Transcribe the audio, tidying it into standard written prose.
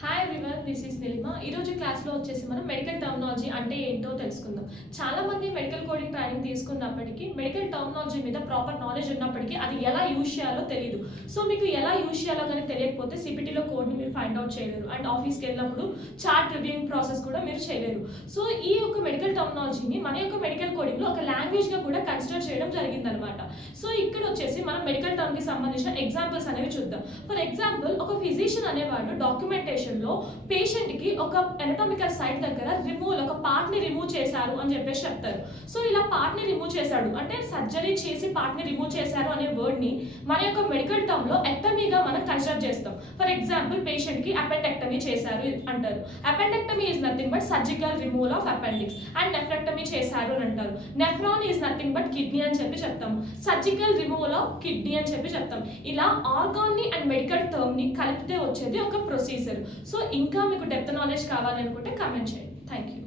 Hi everyone, this is Nilima. ఈరోజు క్లాస్లో వచ్చేసి మనం మెడికల్ టర్మినాలజీ అంటే ఏంటో తెలుసుకుందాం. చాలామంది మెడికల్ కోడింగ్ ట్రైనింగ్ తీసుకున్నప్పటికీ మెడికల్ టర్మినాలజీ మీద ప్రాపర్ నాలెడ్జ్ ఉన్నప్పటికీ అది ఎలా యూజ్ చేయాలో తెలియదు. సో మీకు ఎలా యూజ్ చేయాలో కానీ తెలియకపోతే సిపిటీలో కోడ్ని మీరు ఫైండ్ అవుట్ చేయలేరు అండ్ ఆఫీస్కి వెళ్ళినప్పుడు చార్ట్ రివ్యూయింగ్ ప్రాసెస్ కూడా మీరు చేయలేరు. సో ఈ యొక్క మెడికల్ టర్మినాలజీని మన యొక్క మెడికల్ కోడింగ్లో ఒక లాంగ్వేజ్గా కూడా కన్సిడర్ చేయడం జరిగిందనమాట. సో ఇక్కడ వచ్చేసి మనం మెడికల్ టర్మ్కి సంబంధించిన ఎగ్జాంపుల్స్ అనేవి చూద్దాం. ఫర్ ఎగ్జాంపుల్, ఒక ఫిజిషియన్ అనేవాడు డాక్యుమెంటేషన్ లో పేషెంట్ కి ఒక ఎనటామికల్ సైట్ దగ్గర ఒక పార్ట్ ని రిమూవ్ చేశారు అని చెప్పేసి చెప్తారు. సో ఇలా పార్ట్ ని రిమూవ్ చేశాడు అంటే సర్జరీ చేసి పార్ట్ ని రిమూవ్ చేశారు అనే వర్డ్ ని మన యొక్క మెడికల్ టర్మ్ లో ఎక్టమీగా మనం కన్సిడర్ చేస్తాం. ఫర్ ఎగ్జాంపుల్, పేషెంట్ కి అపెండెక్టమీ చేశారు అంటారు. Appendectomy is nothing but surgical removal of appendix. And nephrectomy చేశారు అని అంటారు. Nephron is nothing but kidney అని చెప్పి చెప్తాము. సర్జికల్ రిమూవల్ ఆఫ్ కిడ్నీ అని చెప్పి చెప్తాం. ఇలా ఆర్గాన్ ని అండ్ మెడికల్ టర్మ్ ని కలిపితే వచ్చేది ఒక ప్రొసీజర్. సో ఇంకా మీకు డెప్త్ నాలెడ్జ్ కావాలనుకుంటే కామెంట్ చేయండి. Thank you.